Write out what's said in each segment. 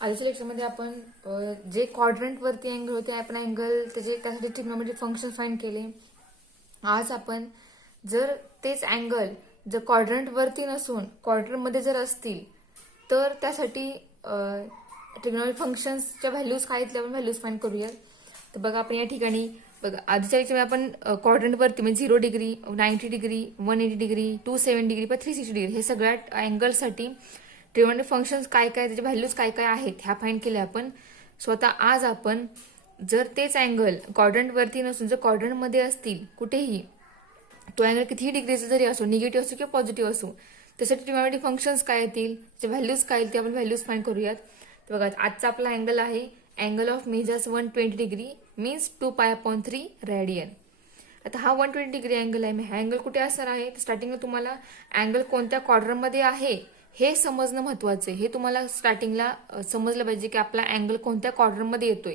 आधीच्या लेक्चरमध्ये आपण जे क्वाड्रंट वरती अँगल होते आपण अँगल त्यासाठी ट्रिग्नोमेट्रिक फंक्शन फाइंड केले. आज आपण जर तेच अँगल जर क्वाड्रंट वरती नसून क्वाड्रंट मध्ये जर असतील तर त्यासाठी ट्रिग्नोमेट्रिक फंक्शन्सच्या व्हॅल्यूज काय आहेत आपण व्हॅल्यूज फाइंड करूया. तर बघा आपण या ठिकाणी बघा आधीच्या लेक्चरमध्ये आपण क्वाड्रंट वरती म्हणजे 0 degree 90 degree 180 degree 270 degree 360 degree हे सगळ्या अँगलसाठी ट्रिग्नोमेट्रिक फंक्शन्स काय काय त्याचे व्हॅल्यूज काय काय आहेत ह्या फाइंड केल्या आपण. स्वतः आज आपण जर तेच अँगल क्वाड्रंट वरती नसून जर क्वाड्रंट मध्ये असतील कुठेही तो अँगल कितीही डिग्रीचा जरी असो निगेटिव्ह असो किंवा पॉझिटिव्ह असो त्यासाठी ट्रिग्नोमेट्रिक फंक्शन्स काय येतील त्याचे व्हॅल्यूज काय येतील ते आपण व्हॅल्यूज फाइंड करूयात. तर बघा आजचा आपला अँगल आहे angle of measures 120 degree means 2π/3 radian. आता हा 120 डिग्री अँगल आहे. हा अँगल कुठे असणार आहे स्टार्टिंगला तुम्हाला अँगल कोणत्या क्वाड्रंटमध्ये आहे हे समजणं महत्वाचं आहे. हे तुम्हाला स्टार्टिंगला समजलं पाहिजे की आपला अँगल कोणत्या क्वाड्रंटमध्ये येतोय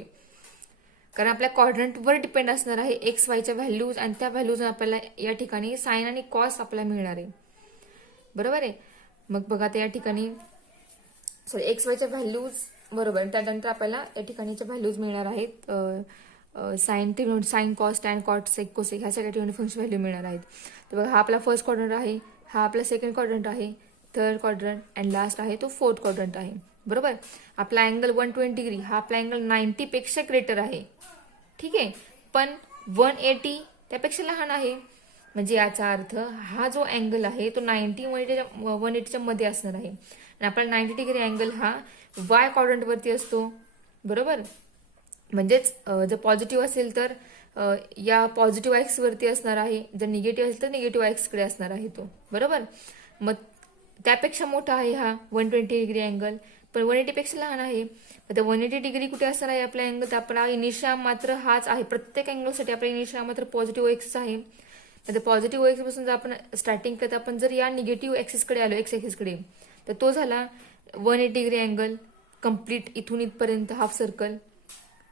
कारण आपल्या क्वाड्रंटवर डिपेंड असणार आहे एक्स वायच्या व्हॅल्यूज आणि त्या व्हॅल्यूज आपल्याला या ठिकाणी साइन आणि कॉस आपल्याला मिळणार आहे. बरोबर आहे. मग बघा आता या ठिकाणी सॉरी एक्स वायच्या व्हॅल्यूज बरोबर त्यानंतर आपल्याला या ठिकाणीच्या व्हॅल्यूज मिळणार आहेत sine cos tan cot sec cosec ह्या सगळ्या ठिकाणी फंक्शन व्हॅल्यू मिळणार आहेत. तर बघा हा आपला फर्स्ट क्वाड्रंट आहे हा आपला सेकंड क्वाड्रंट आहे थर्ड क्वाड्रंट अँड लास्ट आहे तो फोर्थ क्वाड्रंट आहे. बरोबर. आपला अँगल 120 डिग्री हा आपला अँगल 90 पेक्षा ग्रेटर आहे. ठीक आहे. पण 180 त्यापेक्षा लहान आहे म्हणजे याचा अर्थ हा जो अँगल आहे तो 90 180च्या मध्ये असणार आहे आणि आपला 90 डिग्री अँगल हा वाय क्वाड्रंट वरती असतो. बरोबर. म्हणजेच जर पॉझिटिव्ह असेल तर या पॉझिटिव्ह एक्स वरती असणार आहे जर निगेटिव्ह असेल तर निगेटिव्ह एक्स कडे असणार आहे तो. बरोबर. मग त्यापेक्षा मोठा आहे हा 120 डिग्री अँगल पण 180 पेक्षा लहान आहे. आता 180 डिग्री कुठे असणार आहे आपला अँगल तर आपला इनिशिया मात्र हाच आहे. प्रत्येक अँगलसाठी आपला इनिशिया मात्र पॉझिटिव्ह एक्स आहे. आता पॉझिटिव्ह एक्स पासून जर आपण स्टार्टिंग करता आपण जर या निगेटिव्ह एक्सिस कडे आलो एक्स एक्सिस कडे तर तो झाला 180 डिग्री अँगल कम्प्लीट इथून इथपर्यंत हाफ सर्कल.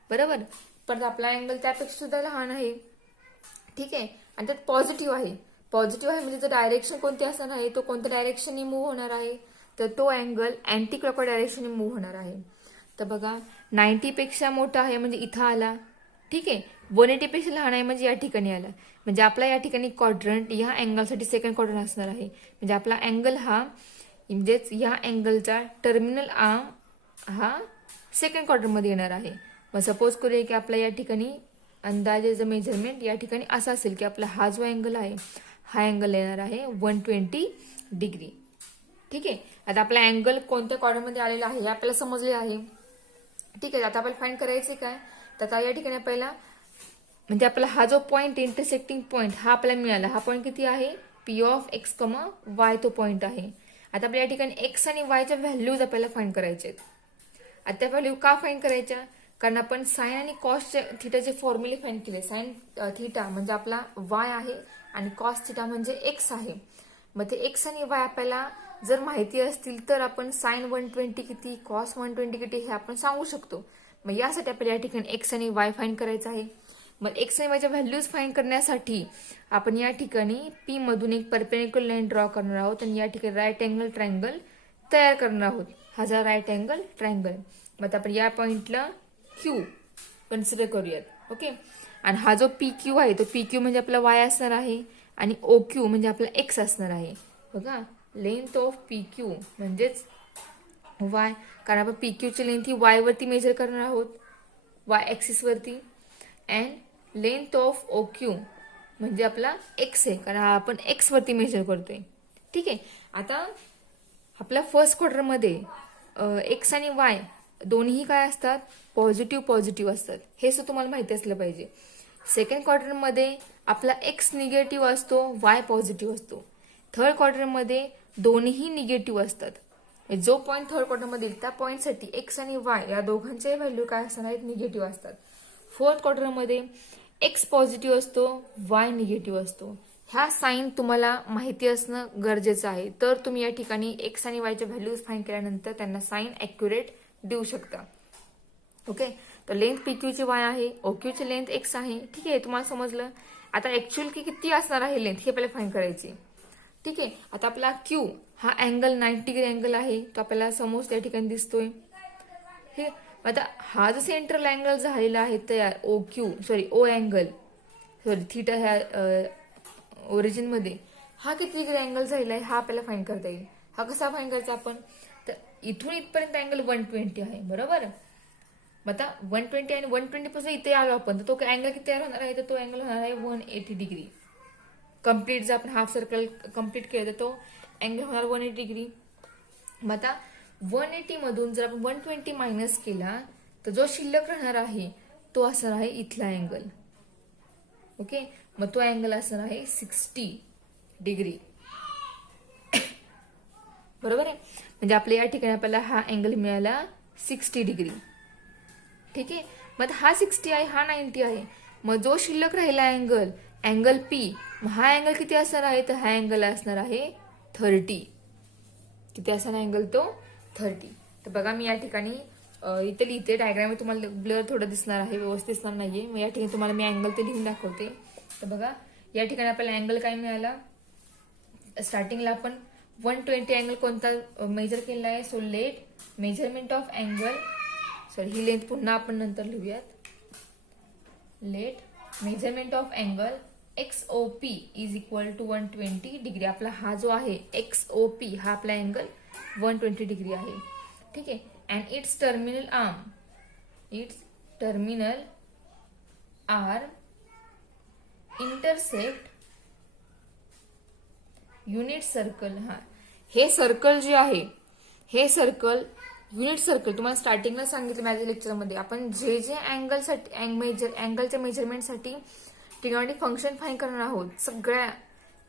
बरोबर. पण आपला अँगल त्यापेक्षा सुद्धा लहान आहे. ठीक आहे. आणि त्यात पॉझिटिव्ह आहे. पॉझिटिव्ह आहे म्हणजे जर डायरेक्शन कोणती असणार आहे तो कोणत्या डायरेक्शनने मूव्ह होणार आहे तर तो अँगल अँटी क्लॉकवाईज डायरेक्शनने मूव्ह होणार आहे. तर बघा 90 पेक्षा मोठा आहे म्हणजे इथं आला. ठीक आहे. 180 पेक्षा लहान आहे म्हणजे या ठिकाणी आला. म्हणजे आपला या ठिकाणी क्वाड्रंट या अँगलसाठी सेकंड क्वाड्रंट असणार आहे. म्हणजे आपला अँगल हा म्हणजेच या अँगलचा टर्मिनल आर्म हा सेकंड क्वाड्रंटमध्ये येणार आहे. मग सपोज करूया की आपला या ठिकाणी अंदाजेचं मेजरमेंट या ठिकाणी असा असेल की आपला हा जो अँगल आहे हा अँगल येणार आहे 120 डिग्री. ठीक आहे. आता आपला अँगल कोणत्या क्वाड्रंटमध्ये आलेला आहे हे आपल्याला समजले आहे. ठीक आहे. आता आपल्याला फाइंड करायचे काय तर आता या ठिकाणी आपल्याला म्हणजे आपला हा जो पॉईंट इंटरसेक्टिंग पॉईंट हा आपल्याला मिळाला. हा पॉईंट किती आहे पी ऑफ एक्स वाय तो पॉईंट आहे. आता आपल्या या ठिकाणी एक्स आणि वायच्या व्हॅल्यूज आपल्याला फाइंड करायचे आहेत. आता त्या व्हॅल्यू का फाइंड करायच्या कारण आपण साइन आणि कॉस थिटाचे फॉर्म्युले फाइंड केले. साइन थिटा म्हणजे आपला वाय आहे आणि कॉस थिटा म्हणजे एक्स आहे. मग ते एक्स आणि वाय आपल्याला जर माहिती असतील तर आपण साइन 120 किती कॉस 120 किती हे आपण सांगू शकतो. मग यासाठी आपल्याला या ठिकाणी एक्स आणि वाय फाइंड करायचं आहे. मग एक्स आणि वायच्या व्हॅल्यूज फाइंड करण्यासाठी आपण या ठिकाणी पी मधून एक परपेंडिक्युलर लाईन ड्रॉ करणार आहोत आणि या ठिकाणी राईट अँगल ट्रायंगल तयार करणार आहोत. हा जा राईट अँगल ट्रायंगल. मग आपण या पॉइंटला क्यू कन्सिडर करूयात. ओके. आणि हा जो पी क्यू आहे तो पी क्यू म्हणजे आपला वाय असणार आहे आणि ओ क्यू म्हणजे आपला एक्स असणार आहे. बघा लेंथ ऑफ पी क्यू म्हणजेच वाय कारण आपण पी क्यूची लेंथ ही वाय वरती मेजर करणार आहोत वाय ऍक्सिस वरती and length of O Q म्हणजे आपला एक्स आहे कारण आपण एक्स वरती मेजर करतोय. ठीक आहे. आता आपल्या फर्स्ट क्वार्टरमध्ये एक्स आणि वाय दोन्ही काय असतात पॉझिटिव्ह असतात. हे सुद्धा तुम्हाला माहिती असलं पाहिजे. सेकंड क्वार्टरमध्ये आपला एक्स निगेटिव्ह असतो वाय पॉझिटिव्ह असतो. थर्ड क्वार्टरमध्ये दोन्ही निगेटिव्ह असतात. जो पॉईंट थर्ड क्वार्टरमध्ये येईल त्या पॉईंटसाठी एक्स आणि वाय या दोघांचे व्हॅल्यू काय असणार आहेत निगेटिव्ह असतात. फोर्थ क्वार्टरमध्ये एक्स पॉझिटिव्ह असतो वाय निगेटिव्ह असतो. ह्या साइन तुम्हाला माहिती असणं गरजेचं आहे तर तुम्ही या ठिकाणी एक्स आणि वायच्या व्हॅल्यूज फाइंड केल्यानंतर त्यांना साइन ॲक्युरेट देऊ शकता. ओके. तर लेंथ पी क्यूची वाय आहे ओक्यूची लेंथ एक्स आहे. ठीक आहे. तुम्हाला समजलं. आता ऍक्च्युअल किती असणार आहे लेंथ हे आपल्याला फाइंड करायची. ठीक आहे. आता आपला क्यू हा अँगल 90 डिग्री अँगल आहे तो आपल्याला समोर त्या ठिकाणी दिसतोय. हे आता हा जो सेंट्रल अँगल झालेला आहे तयार ओ अँगल थिटा ह्या ओरिजिन मध्ये हा किती डिग्री अँगल झालेला आहे हा आपल्याला फाईंड करता येईल. हा कसा फाईंड करायचा आपण, तर इथून इथपर्यंत अँगल 120 आहे बरोबर. मग आता 120 आणि 120 पासून इथे आलो आपण तर तो अँगल किती तयार होणार आहे, तर तो अँगल होणार आहे 180 डिग्री. कम्प्लीट जर आपण हाफ सर्कल कम्प्लीट केलं तर तो अँगल होणार 180 डिग्री. मग आता 180 मधून जर आपण 120 मायनस केला तर जो शिल्लक राहणार आहे तो असणार आहे इथला अँगल. ओके, मग तो अँगल असणार आहे 60 डिग्री. बरोबर आहे, म्हणजे आपल्या या ठिकाणी आपल्याला हा अँगल मिळाला 60 डिग्री. ठीक आहे, मग हा 60 आहे हा 90 आहे. मग जो शिल्लक राहिला अँगल पी, मग हा अँगल किती असणार आहे, तर हा अँगल असणार आहे 30. किती असणार अँगल तो 30. तर बघा मी या ठिकाणी इथे लिहिते, डायग्राम तुम्हाला ब्लर थोडं दिसणार आहे, व्यवस्थित दिसणार नाहीये. मग या ठिकाणी तुम्हाला मी अँगल ते लिहून दाखवते. तर बघा या ठिकाणी आपल्याला अँगल काय मिळाला, स्टार्टिंगला आपण 120 अँगल कोणता मेजर केला आहे. So let measurement of angle, sorry ही लेंथ पुन्हा आपण नंतर लिहूयात. Let measurement of angle XOP is equal to 120 degree. आपला हा जो आहे XOP हा आपला अँगल 120 डिग्री आहे. ठीक आहे, and its terminal arm intersect unit circle. हा हे सर्कल जे आहे हे सर्कल युनिट सर्कल तुम्हाला स्टार्टिंगला सांगितलं माझ्या लेक्चरमध्ये, आपण जे अँगलच्या मेजरमेंटसाठी ट्रिग्नॉमेट्रिक फंक्शन फाईंड करणार आहोत सगळ्या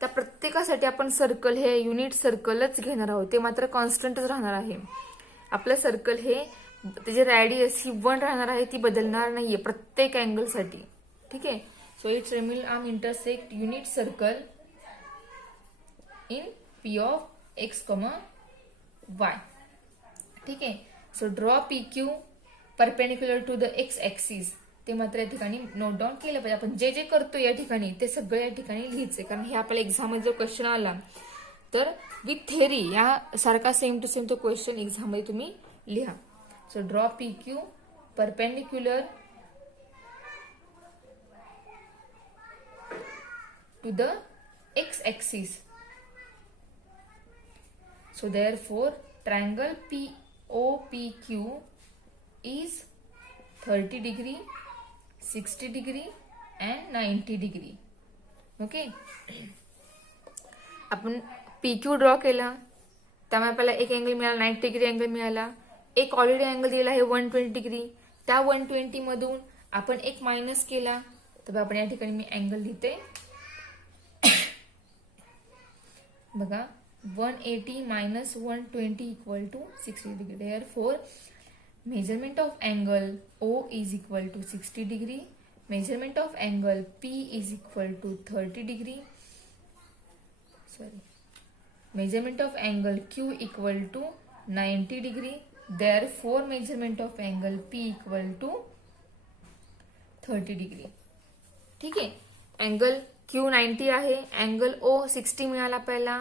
त्या प्रत्येकासाठी आपण सर्कल हे युनिट सर्कलच घेणार आहोत. ते मात्र कॉन्स्टंटच राहणार आहे. आपलं सर्कल हे त्याची रॅडियस ही 1 राहणार आहे, ती बदलणार नाहीये प्रत्येक अँगलसाठी. ठीक आहे, so its terminal arm intersect unit circle in P of X, Y. ठीक आहे, so draw PQ perpendicular to the X axis. ते मात्र या ठिकाणी नोट डाऊन केलं पाहिजे. आपण जे जे करतो या ठिकाणी ते सगळं या ठिकाणी लिहायचंय, कारण हे आपल्या एक्झाम मध्ये जो क्वेश्चन आला तर विथ थेअरी या सारखा सेम टू सेम तो क्वेश्चन एक्झाम मध्ये तुम्ही लिहा. So draw PQ perpendicular to the X axis. So therefore triangle POPQ is 30 degree, 60 degree and 90 degree. Okay, आपण PQ ड्रॉ केला त्यामुळे आपल्याला एक अँगल मिळाला 90 डिग्री अँगल मिळाला. एक ऑलरेडी अँगल दिलेला आहे 120 डिग्री. त्या 120 मधून आपण एक मायनस केला तर आपण या ठिकाणी मी अँगल लिहिते. बघा 180 minus 120 equal to 60 degree. Therefore, measurement of angle O is equal to 60 degree. Measurement of angle P is equal to 30 degree. Measurement of angle Q equal to 90 degree. Therefore, measurement of angle P equal to 30 degree. ठीक आहे, angle Q 90 आहे, angle O 60 मिळाला पहिला.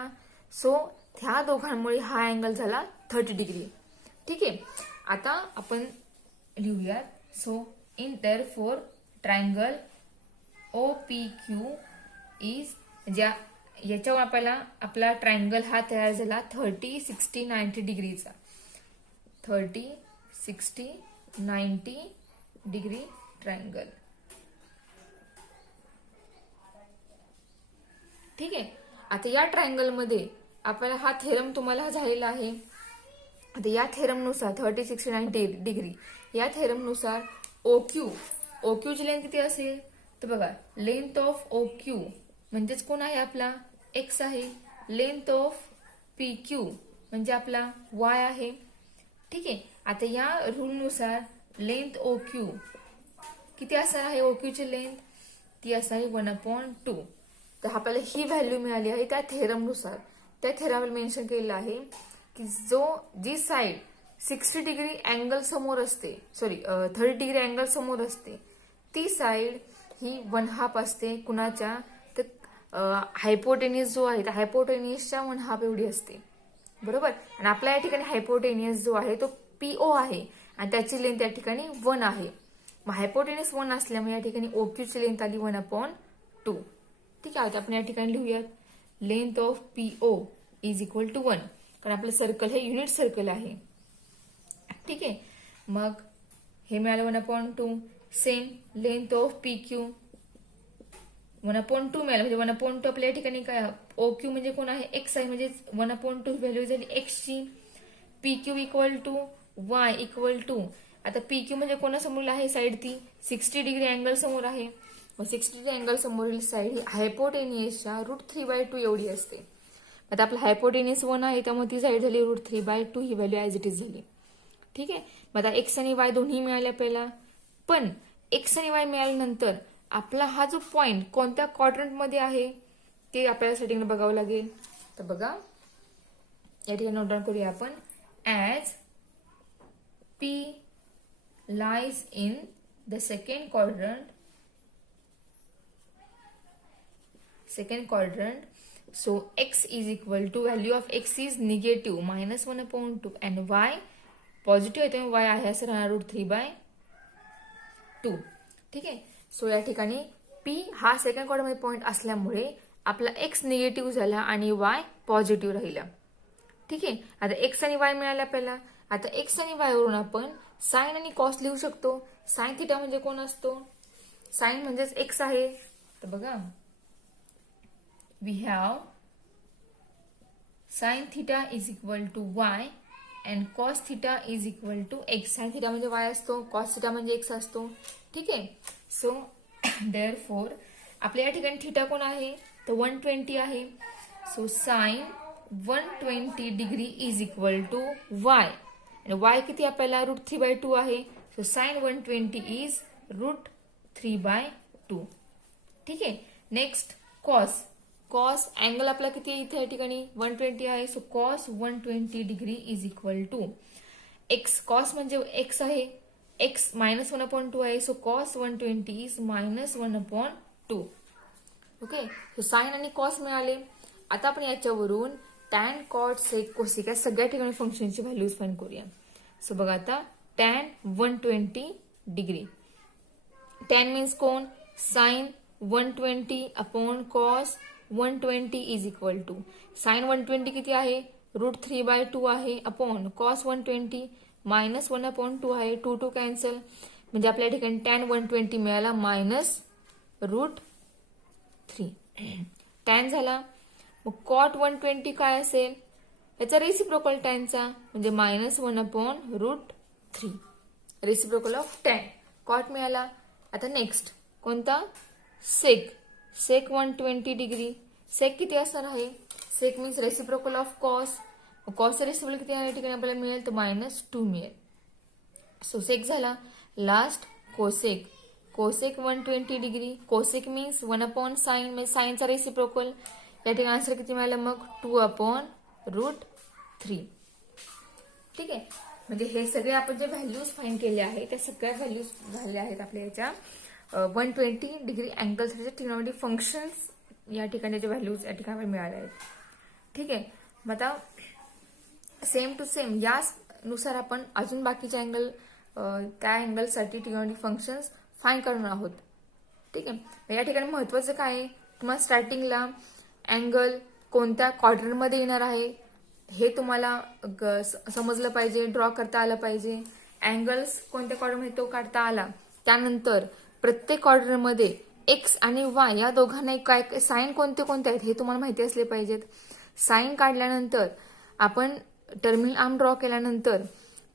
So ह्या दोघांमुळे हा angle झाला 30 degree. ठीक आहे, आता आपण लिहूयात. So in therefore triangle OPQ is, याच्यावर आपल्याला आपला ट्रायंगल हा तयार झाला 30, 60, 90 डिग्रीचा. 30, 60, 90 डिग्री ट्रायंगल. ठीक आहे, आता या ट्रायंगल मध्ये आपल्याला हा थेरम तुम्हाला झालेला आहे. आता या थेरमनुसार 30, 60, 90 डिग्री या थेरमनुसार OQ ची लेंथ किती असेल, तर बघा लेंथ ऑफ OQ म्हणजेच कोण आहे आपला X आहे. लेंथ ऑफ PQ म्हणजे आपला Y आहे. ठीक आहे, आता या रूलनुसार लेंथ OQ किती असणार आहे, OQ ची लेंथ ती असणार आहे 1/2. तर आपल्याला ही व्हॅल्यू मिळाली आहे त्या थेरमनुसार. त्या थेरमला मेन्शन केलेलं आहे की जी साईड 60 डिग्री अँगल समोर असते, 30 डिग्री अँगल समोर असते, ती साईड ही 1/2 असते. कुणाच्या, तर हायपोटेनियस जो आहे त्या हायपोटेनियसच्या 1/2 एवढी असते. बरोबर, आणि आपल्या या ठिकाणी हायपोटेनियस जो आहे तो PO आहे आणि त्याची लेंथ या ठिकाणी 1 आहे. मग हायपोटेनियस 1 असल्यामुळे या ठिकाणी OQ ची लेंथ आली 1/2. ठीक आहे, आपण या ठिकाणी लिहूयात length of PO is equal to 1, कारण आपलं सर्कल हे युनिट सर्कल आहे. ठीक आहे, मग हे मिळालं 1/2. सेम लेंथ ऑफ PQ 1/2 मिळालं, म्हणजे 1/2 आपल्या या ठिकाणी काय, OQ म्हणजे कोण आहे, एक्स आहे, म्हणजे 1/2 व्हॅल्यू झाली एक्सची. PQ equal to Y equal to, आता PQ म्हणजे कोणासमोर आहे साईड, ती 60 डिग्री अँगल समोर आहे. मग 60 डिग्री अँगल समोरील साईड ही हायपोटेनियसच्या √3/2 एवढी असते. आता आपला हायपोटेनियस 1 आहे, त्यामुळे ती साईड झाली √3/2, ही व्हॅल्यू ॲज इट इज झाली. ठीक आहे, मग आता एक्स आणि वाय दोन्ही मिळाले आपल्याला. पण एक्स आणि वाय मिळाल्यानंतर आपला हा जो पॉइंट कोणत्या क्वाड्रंटमध्ये आहे ते आपल्याला सेटिंग बघावं लागेल. तर बघा या ठिकाणी नोट डाऊन करूया आपण. As P lies in the second quadrant, so x is equal to, value of x is negative -1/2 and y positive आहे, त्यामुळे y आहे असं राहणार √3/2. ठीक आहे, सो या ठिकाणी P हा सेकंड क्वाड्रंटमध्ये पॉइंट असल्यामुळे आपला x निगेटिव्ह झाला आणि y पॉझिटिव्ह राहिला. ठीक आहे, आता x आणि y मिळाले आपल्याला. आता x आणि y वरून आपण साइन आणि कॉस लिहू शकतो. साइन थिटा म्हणजे कोण असतो, साइन म्हणजेच x आहे. तर बघा we have sine theta is equal to y and cos theta is equal to x. Sine theta म्हणजे y असतो, कॉस थिटा म्हणजे x असतो. ठीक आहे, सो देअरफॉर आपल्या या ठिकाणी थिटा कोण आहे, तर 120 आहे. So sine 120 degree is equal to y, आणि y किती आपल्याला √3/2 आहे. So sine 120 is √3/2. ठीक आहे, नेक्स्ट कॉस. कॉस अँगल आपला किती आहे इथे या ठिकाणी 120 आहे. So cos 120 degree is equal to x. Cos म्हणजे एक्स आहे, एक्स -1/2 आहे. So cos 120 is -1/2. Okay, so sine आणि कॉस मिळाले. आता आपण याच्यावरून टॅन, कॉट, सेक, कोसेक या सगळ्या ठिकाणी फंक्शनची व्हॅल्यूज फाइंड करूया. सो बघा आता टॅन 120 डिग्री. टॅन मीन्स कोण, sine 120 upon cos 120 is equal to sine 120 किती आहे √3/2 आहे अपॉन कॉस 120 -1/2 आहे. 2 कॅन्सल, म्हणजे आपल्या ठिकाणी टॅन 120 मिळाला -√3. टॅन झाला. मग कॉट 120 काय असेल, याचा रेसिप्रोकल टॅनचा, म्हणजे -1/√3, रेसिप्रोकल ऑफ टॅन. कॉट मिळाला. आता नेक्स्ट कोणता, सेक. सेक 120 डिग्री. सेक किती असणार आहे, sec means reciprocal of cos. कॉसचा रेसिप्रोकल किती या ठिकाणी आपल्याला मिळेल, तर -2 मिळेल. सो सेक झाला. Last cosec. Cosec 120 degree. Cosec means 1/sin, म्हणजे साइनचा रेसिप्रोकल. या ठिकाणी आन्सर किती मिळालं मग 2/√3. ठीक आहे, म्हणजे हे सगळे आपण जे व्हॅल्यूज फाइंड केले आहेत त्या सगळ्या व्हॅल्यूज झाल्या आहेत आपल्या याच्या 120 डिग्री अँगल ट्रिग्नोमेट्रिक फंक्शन्स या ठिकाणी व्हॅल्यूज या ठिकाणी मिळाल्या आहेत. ठीक आहे, मग आता सेम टू सेम यानुसार आपण अजून बाकीचे अँगल त्या अँगलसाठी ट्रिग्नोमेट्रिक फंक्शन्स फाइंड करणार आहोत. ठीक आहे, या ठिकाणी महत्वाचं काय आहे, तुम्हाला स्टार्टिंगला अँगल कोणत्या क्वाड्रंटमध्ये येणार आहे हे तुम्हाला समजलं पाहिजे, ड्रॉ करता आलं पाहिजे. अँगल्स कोणत्या क्वाड्रंटमध्ये तो काढता आला. त्यानंतर प्रत्येक क्वाड्रंटमध्ये एक्स आणि वाय या दोघांना काय साइन कोणते कोणते आहेत हे तुम्हाला माहिती असले पाहिजेत. साइन काढल्यानंतर आपण टर्मिनल आर्म ड्रॉ केल्यानंतर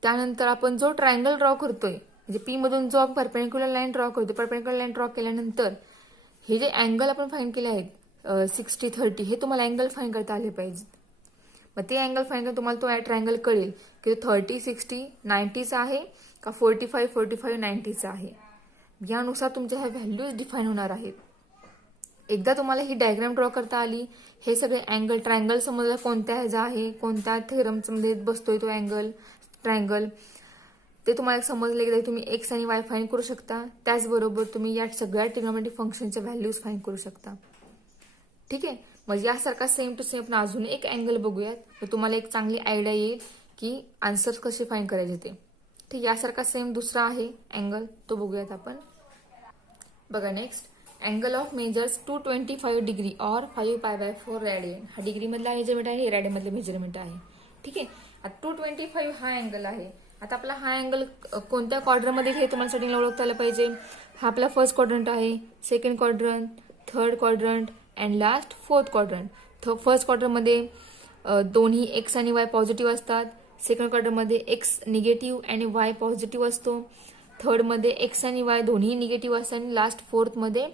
त्यानंतर आपण जो ट्रायंगल ड्रॉ करतोय, म्हणजे पी मधून जो आपण परपेंडिक्युलर लाईन ड्रॉ करतोय, परपेंडिक्युलर लाईन ड्रॉ केल्यानंतर हे जे अँगल आपण फाइंड केले आहेत 60-30 हे तुम्हाला अँगल फाइंड करता आले पाहिजे. मग ते अँगल फाइंड करून तुम्हाला तो ट्रायंगल कळेल की 30-60 90चा आहे का 45-45 90चा आहे. यानुसार तुमच्या ह्या व्हॅल्यूज डिफाईन होणार आहेत. एकदा तुम्हाला ही डायग्राम ड्रॉ करता आली, हे सगळे अँगल ट्रायंगल समजलं कोणत्या ह्याचा आहे, कोणत्या थेरममध्ये बसतोय तो अँगल ट्रायंगल, ते तुम्हाला समजले की तुम्ही एक्स आणि वाय फाइंड करू शकता. त्याचबरोबर तुम्ही या सगळ्या ट्रिग्नोमेट्रिक फंक्शनच्या व्हॅल्यूज फाइंड करू शकता. ठीक आहे, मग यासारखा सेम टू सेम आपण अजून एक अँगल बघूयात, तर तुम्हाला एक चांगली आयडिया येईल की आन्सर्स कसे फाइंड करायचे ते. ठीक, यासारखा सेम दुसरा आहे अँगल, तो बघूयात आपण. बघा next, angle of measures 225 degree और 5π/4 रेडियन. हा डिग्री मधला मेजरमेंट आहे, हे रेडियन मधले मेजरमेंट आहे. ठीक आहे, आता 225 हा अँगल आहे. आता आपला हा अँगल कोणत्या क्वाड्रंटमध्ये हे तुम्हाला स्टार्टिंगला ओळखता आलं पाहिजे. हा आपला फर्स्ट क्वाड्रंट आहे, second quadrant, third quadrant and last fourth quadrant. First क्वाड्रंटमध्ये दोन्ही एक्स आणि वाय पॉझिटिव्ह असतात. सेकंड क्वाड्रंटमध्ये एक्स निगेटिव्ह आणि वाय पॉझिटिव्ह असतो. थर्ड मध्ये एक्स आणि वाय दोन्ही निगेटिव्ह असतात आणि लास्ट फोर्थ मध्ये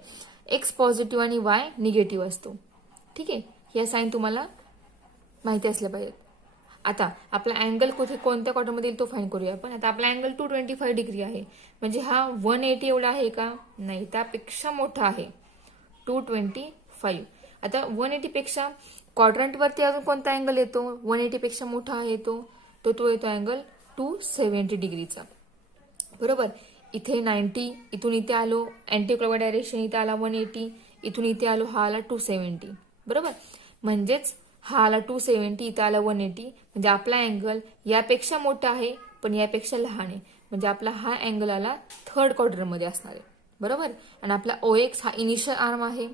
एक्स पॉझिटिव्ह आणि वाय निगेटिव्ह असतो. ठीक आहे, या साईन तुम्हाला माहिती असल्या पाहिजेत. आता आपला अँगल कुठे कोणत्या क्वाड्रंटमध्ये येईल तो फाईंड करूया आपण. आता आपला अँगल 225 डिग्री आहे, म्हणजे हा 180 एवढा आहे का? नाही, त्यापेक्षा मोठा आहे 225. आता 180 पेक्षा क्वाड्रंटवरती अजून कोणता अँगल येतो 180 पेक्षा मोठा येतो, तो येतो अँगल 270 डिग्रीचा. बरोबर, इथे 90, इथून इथे आलो अँटी क्लॉकवाईज डायरेक्शन, इथे आला 180, इथून इथे आलो हा आला 270. बरोबर, म्हणजेच हा आला 270, इथे आला 180, म्हणजे आपला अँगल यापेक्षा मोठा आहे पण यापेक्षा लहान आहे. म्हणजे आपला हा अँगल आला थर्ड क्वाड्रंटमध्ये असणार आहे. बरोबर, आणि आपला OX हा इनिशियल आर्म आहे.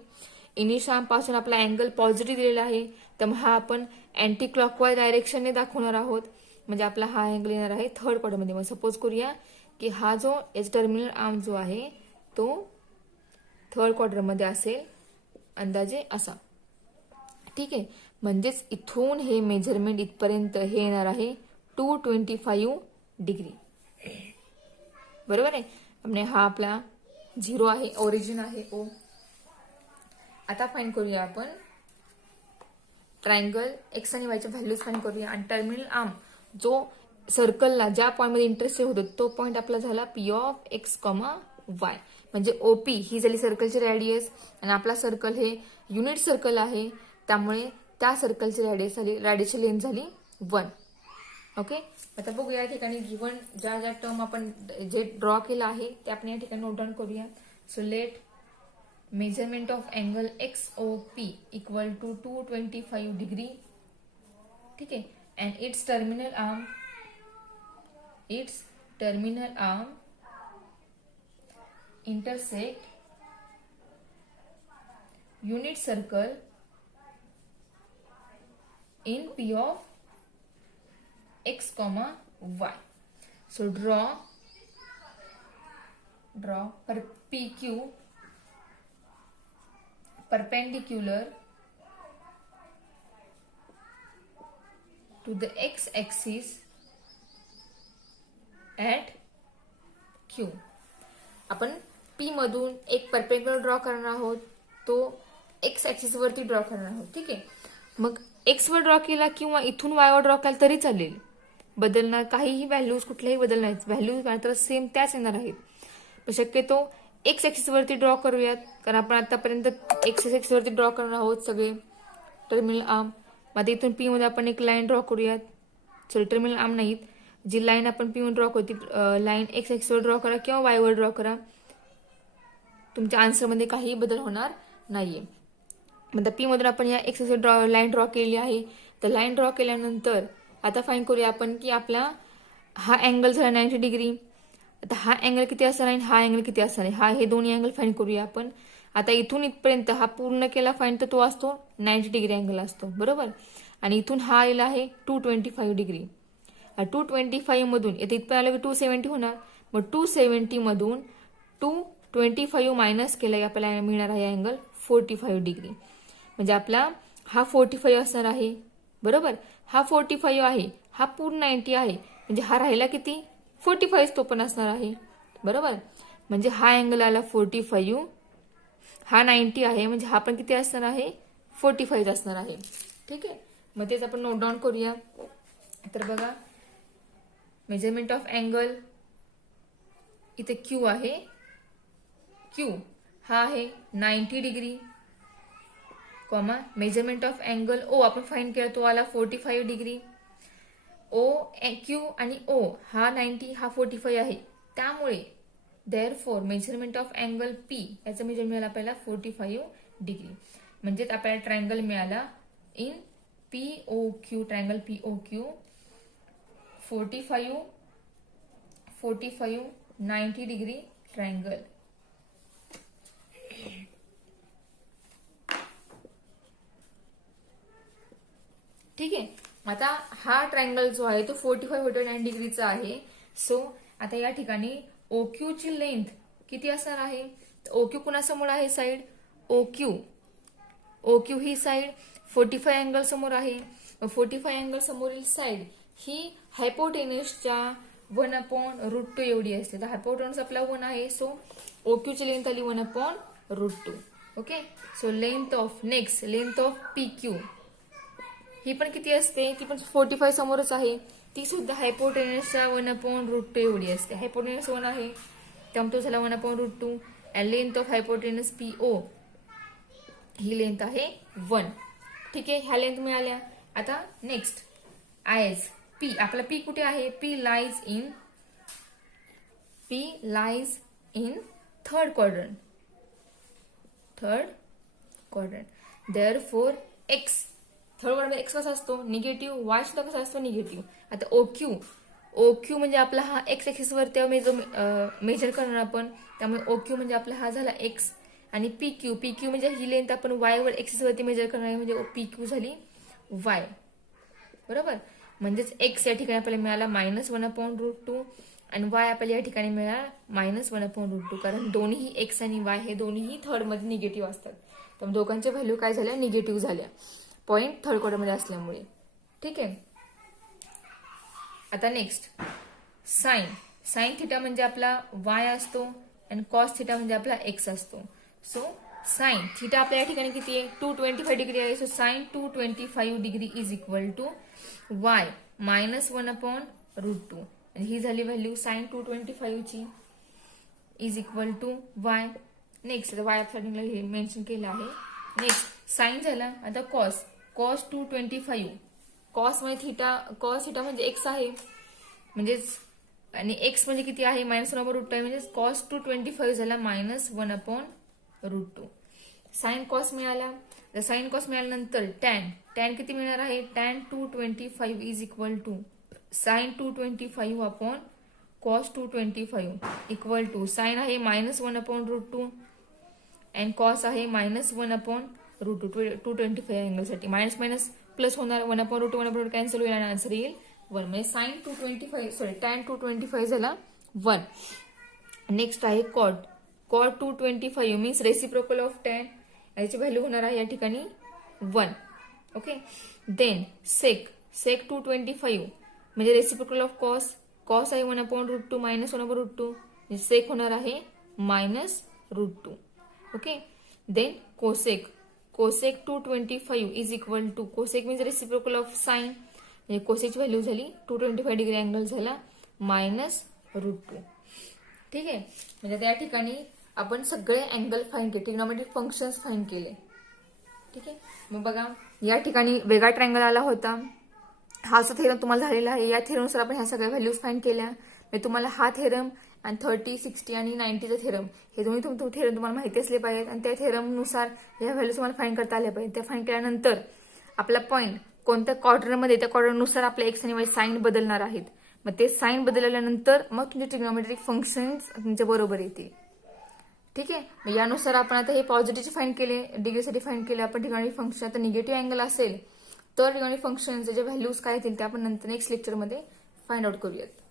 इनिशियल आर्म पासून आपला अँगल पॉझिटिव्ह दिलेला आहे, त्यामुळे हा आपण अँटी क्लॉकवाईज डायरेक्शनने दाखवणार आहोत. म्हणजे आपला हा अँगल येणार आहे थर्ड क्वाड्रंटमध्ये. मग सपोज करूया की हा जो एच टर्मिनल आर्म जो आहे तो थर्ड क्वाड्रंटमध्ये असेल, अंदाजे असा. ठीक आहे, म्हणजेच इथून हे मेजरमेंट इथपर्यंत हे येणार आहे 225 डिग्री. बरोबर आहे, म्हणजे हा आपला 0 आहे, ओरिजिन आहे O. आता फाइंड करूया आपण ट्रायंगल एक्स आणि वायच्या व्हॅल्यूज फाइंड करूया. आणि टर्मिनल आर्म जो सर्कलला ज्या पॉईंटमध्ये इंटरसेक्ट होतो तो पॉईंट आपला झाला P(x, y). म्हणजे OP ही झाली सर्कलची रेडियस, आणि आपला सर्कल हे युनिट सर्कल आहे, त्यामुळे त्या सर्कलची रेडियसची लेंथ झाली 1. ओके, आता बघूया या ठिकाणी गिव्हन ज्या ज्या टर्म आपण जे ड्रॉ केलं आहे ते आपण या ठिकाणी नोट डाऊन करूया. So let measurement of angle XOP equal to 225 degree. ठीक आहे, and its terminal arm intersect unit circle in P of x, y. So draw PQ perpendicular to the x axis at Q. आपण P मधून एक perpendicular draw करणार आहोत, तो x axis वरती draw करणार आहोत. ठीक आहे, मग एक्स वर ड्रॉ केला किंवा इथून वाय वर ड्रॉ केला तरी चालेल, बदलणार काहीही व्हॅल्यूज कुठल्याही बदलणार, व्हॅल्यूज मात्र सेम त्याच येणार आहेत. पण शक्यतो एक्स ऍक्सिस वरती ड्रॉ करूयात, कारण आपण आतापर्यंत एक्स ऍक्सिस वरती ड्रॉ करणार आहोत सगळे टर्मिनल आर्म. मग इथून P मध्ये आपण एक लाईन ड्रॉ करूयात. सॉरी, टर्मिनल आर्म नाहीत, जी लाईन आपण P मध्ये ड्रॉ करतो लाईन एक्स ऍक्सिस वर ड्रॉ करा किंवा वाय वर ड्रॉ करा, तुमच्या आन्सरमध्ये काही बदल होणार नाहीये. म्हणजे P मधून आपण या एक्स ऍक्सिस लाईन ड्रॉ केलेली आहे. तर लाईन ड्रॉ केल्यानंतर आता फाइंड करूया आपण की आपला हा अँगल झाला 90 डिग्री. आता हा अँगल किती असणार आहे, हा अँगल किती असणार आहे, हे दोन्ही अँगल फाइंड करूया आपण. आता इथून इथपर्यंत हा पूर्ण केला फाइंड तर तो असतो 90 डिग्री अँगल असतो. बरोबर, आणि इथून हा आलेला आहे 225 डिग्री. 225 मधून इथे इथपर्यंत आलं की 270 होणार. मग 270 मधून 225 मायनस केला की आपल्याला मिळणार आहे अँगल 45 डिग्री. म्हणजे आपला हा 45 असणार आहे. बरोबर, हा 45 आहे, हा पूर्ण 90 आहे, म्हणजे हा राहिला किती 45 तो पण असणार आहे. बरोबर, म्हणजे हा अँगल आला 45, हा 90 आहे, म्हणजे हा पण किती असणार आहे 45 असणार आहे. ठीक आहे, मग तेच आपण नोट डाऊन करूया. तर बघा, मेजरमेंट ऑफ अँगल इथे Q आहे, Q हा आहे 90 degree, comma measurement of angle O आपण फाइंड केला तो आला 45 डिग्री. Q आणि O हा 90 हा 45 आहे, त्यामुळे therefore measurement of angle P याचं मेजरमेंट मिळालं आपल्याला 45 डिग्री. म्हणजेच आपल्याला ट्रायंगल मिळाला in POQ, triangle POQ 45 45 90 degree triangle. ठीक आहे. आता हा ट्रायंगल जो आहे तो 45-49 डिग्रीचा आहे. सो आता या ठिकाणी OQ ची लेंथ किती असणार आहे? OQ कुणासमोर आहे साइड? OQ ही साइड 45 अँगल समोर आहे. 45 अँगल समोरील साइड ही हायपोटेन्युसच्या 1/√2 एवढी असते. तर हायपोटेन्युस आपला 1 आहे. सो OQ ची लेंथ आली 1/√2. Okay. So length of PQ ही पण किती असते? ती पण 45 समोरच आहे. ती सुद्धा हायपोटेन्युसच्या 1/√2 एवढी असते. हायपोटेन्युस 1 आहे त्यामुळे तो झाला 1/√2. And length of hypotenuse PO ही लेंथ आहे 1. ठीक आहे. ह्या लेंथ मिळाल्या. आता नेक्स्ट आयज P. आपला P कुठे आहे? P lies in third quadrant. Therefore X third quadrant X कसा असतो? निगेटिव्ह. Y सुद्धा कसा असतो? निगेटिव्ह. आता OQ म्हणजे आपला हा X ऍक्सिस वरती मेजर करणार आपण. त्यामुळे OQ म्हणजे आपला हा झाला X. आणि PQ म्हणजे ही लेंथ आपण Y वर ऍक्सिस वरती मेजर करणार आहे म्हणजे PQ झाली Y. बरोबर. म्हणजेच X या ठिकाणी आपल्याला मिळाला -1/√2 आणि Y आपल्याला या ठिकाणी मिळाला -1/√2. कारण दोन्ही X आणि Y हे दोन्हीही थर्ड मध्ये निगेटिव्ह असतात. त्यामुळे दोघांच्या व्हॅल्यू काय झाल्या? निगेटिव्ह झाल्या. पॉइंट थर्ड क्वाड्रंट मध्ये असल्यामुळे. ठीक आहे. आता नेक्स्ट साइन थिटा म्हणजे आपला Y असतो आणि कॉस थिटा म्हणजे आपला X असतो. सो साइन थिटा आपल्या या ठिकाणी किती आहे? 225 डिग्री आहे. So sine 225 degree is equal to Y -1/√2. आणि ही झाली व्हॅल्यू साइन 225 ची is equal to Y. Next आता Y स्टार्टिंगला हे मेन्शन केलं आहे. नेक्स्ट साइन झाला. आता कॉस 225. कॉस थिटा म्हणजे X आहे म्हणजेच आणि X म्हणजे किती आहे? -1/√2 आहे. म्हणजे कॉस 225 झाला -1/√2. साइन कॉस मिळाला. साइन कॉस मिळाल्यानंतर टॅन किती मिळणार आहे? Tan 225 is equal to sine 225 upon cos 225 equal to sine आहे -1/√2 अँड कॉस आहे -1/√2. 225 अँगलसाठी मायनस मायनस प्लस होणार. 1/√2 कॅन्सल होईल आणि आन्सर येईल 1. म्हणजे साइन 225 टॅन 225 झाला 1. नेक्स्ट आहे cot 225 means reciprocal of tan. याची व्हॅल्यू होणार आहे या ठिकाणी 1. ओके. देन सेक 225 म्हणजे रेसिप्रोकल ऑफ कॉस आहे 1/√2 -1/√2 सेक होणार आहे -√2. Okay. Then cosec 225 is equal to cosec means reciprocal of sine म्हणजे कोसेकची व्हॅल्यू झाली 225 डिग्री अँगल झाला -√2. ठीक आहे. म्हणजे त्या ठिकाणी आपण सगळे अँगल फाईन केले. ट्रिग्नोमेट्रिक फंक्शन्स फाईन केले. ठीक आहे. मग बघा या ठिकाणी वेगळा ट्रायंगल आला होता. हा जो थेरम तुम्हाला झालेला आहे या थेरमनुसार आपण ह्या सगळ्या व्हॅल्यूज फाईन केल्या. म्हणजे तुम्हाला हा थेरम आणि 30, 60 आणि 90चा थेरम हे दोन्ही थेरम तुम्हाला माहिती असले पाहिजेत आणि त्या थेरमनुसार ह्या व्हॅल्यूज तुम्हाला फाईन करता आल्या पाहिजेत. त्या फाईन केल्यानंतर आपला पॉईंट कोणत्या क्वाड्रंटमध्ये त्या क्वाड्रंटनुसार आपल्या एक्स आणि वाय साईन बदलणार आहेत. मग ते साईन बदलल्यानंतर मग तुमचे ट्रिग्नोमेट्रिक फंक्शन्स तुमच्या बरोबर येते. ठीक आहे. मग यानुसार आपण आता हे पॉझिटिव्हचे फाईन केले, डिग्रीसाठी फाईन केले आपण ट्रिग्नोमेट्रिक फंक्शन. आता निगेटिव्ह अँगल असेल तर ट्रिग्नोमेट्रिक फंक्शनचे जे व्हॅल्यूज काय येतील ते आपण नंतर नेक्स्ट लेक्चरमध्ये फाइंड आउट करूयात.